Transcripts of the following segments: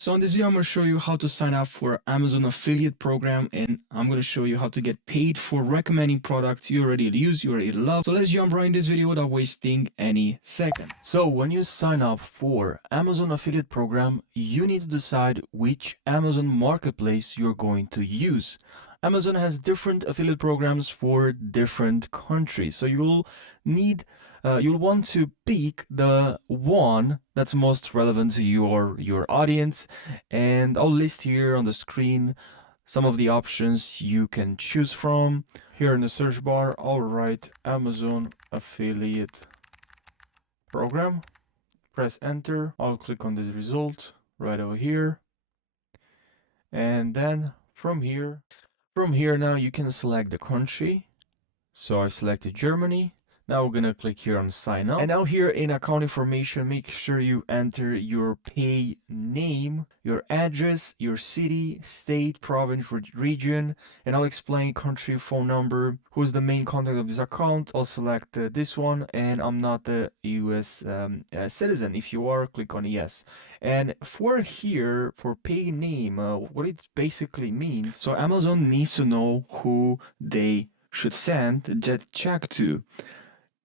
So in this video, I'm going to show you how to sign up for Amazon affiliate program, and I'm going to show you how to get paid for recommending products you already use, you already love. So let's jump right in this video without wasting any second. So when you sign up for Amazon affiliate program, you need to decide which Amazon marketplace you're going to use. Amazon has different affiliate programs for different countries. So you'll want to pick the one that's most relevant to your audience, and I'll list here on the screen some of the options you can choose from. Here in the search bar, I'll write Amazon affiliate program, press enter. I'll click on this result right over here, and then from here now you can select the country. So I selected Germany. Now we're gonna click here on sign up. And now here in account information, make sure you enter your pay name, your address, your city, state, province, region, and I'll explain country, phone number, who's the main contact of this account. I'll select this one, and I'm not a US citizen. If you are, click on yes. And for here, for pay name, what it basically means, so Amazon needs to know who they should send that check to.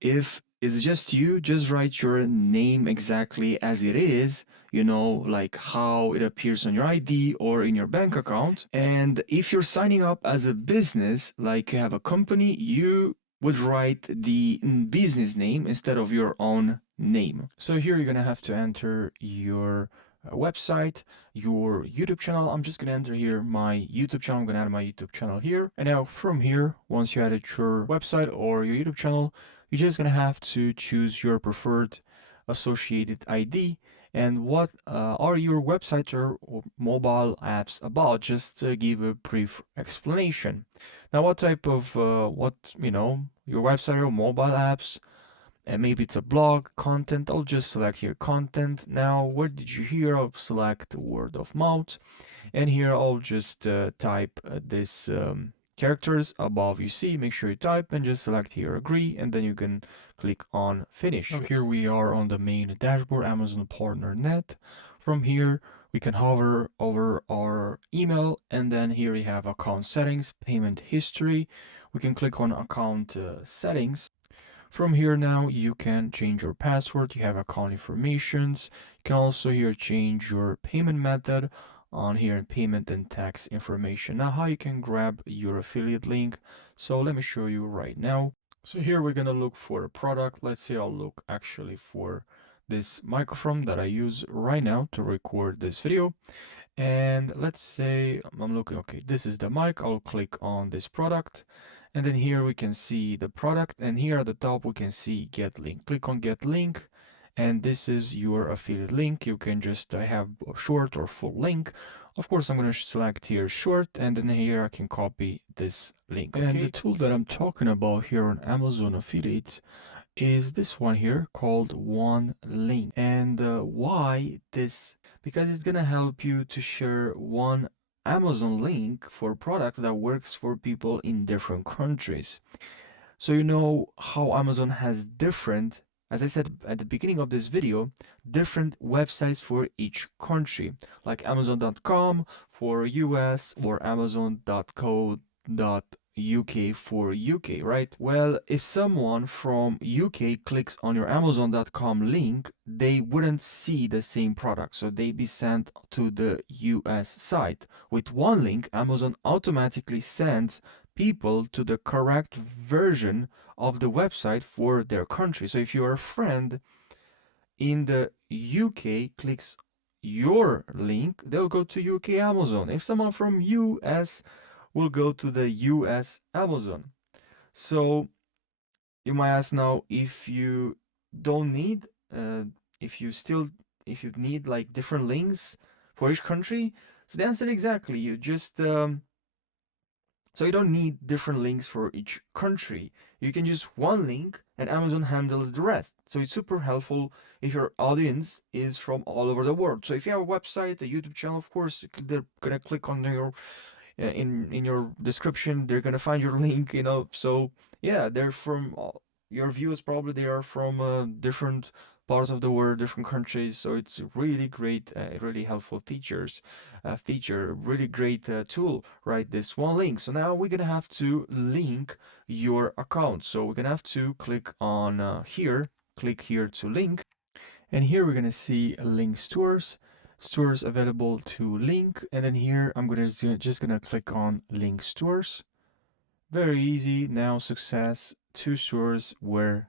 If it's just you, just write your name exactly as it is, like how it appears on your ID or in your bank account. And if you're signing up as a business, like you have a company, you would write the business name instead of your own name. So here you're gonna have to enter your website, your YouTube channel. I'm just gonna enter here my YouTube channel. I'm gonna add my YouTube channel here. And now from here, once you added your website or your YouTube channel, you're just gonna have to choose your preferred associated ID and what are your websites or mobile apps about, just to give a brief explanation. Now what type of your website or mobile apps, and maybe it's a blog content. I'll just select here content. Now where did you hear? I'll select word of mouth, and here I'll just type this characters above you see. Make sure you type and just select here agree, and then you can click on finish. Now here we are on the main dashboard, Amazon Partner Net. From here we can hover over our email, and then here we have account settings, payment history. We can click on account settings. From here now you can change your password, you have account informations. You can also here change your payment method on here in payment and tax information. Now how you can grab your affiliate link. So let me show you right now. So here we're gonna look for a product. Let's say I'll look actually for this microphone that I use right now to record this video. And let's say I'm looking, okay, this is the mic. I'll click on this product, and then here we can see the product, and here at the top we can see get link. Click on get link, and this is your affiliate link. You can just have a short or full link. Of course I'm going to select here short, and then here I can copy this link. Okay. And the tool that I'm talking about here on Amazon affiliates is this one here called One Link. And why this? Because it's gonna help you to share one Amazon link for products that works for people in different countries. So you know how Amazon has different, as I said at the beginning of this video, different websites for each country, like Amazon.com for US or Amazon.co.uk for UK, right? Well, if someone from UK clicks on your Amazon.com link, they wouldn't see the same product, so they'd be sent to the US site. With one link, Amazon automatically sends people to the correct version of the website for their country. So if your friend in the UK clicks your link, they'll go to UK Amazon. If someone from US will go to the US Amazon. So you might ask now, if you don't need, if you need like different links for each country. So the answer exactly, you just so you don't need different links for each country. You can use one link and Amazon handles the rest. So it's super helpful if your audience is from all over the world. So if you have a website, a YouTube channel, of course, they're gonna click on your in your description. They're gonna find your link, So yeah, they're from your viewers probably they are from different parts of the world, different countries. So it's really great, really helpful really great tool, right? This one link. So now we're gonna have to link your account. So we're gonna have to click on here, click here to link, and here we're gonna see link stores available to link, and then here I'm just gonna click on link stores. Very easy. Now success. 2 stores were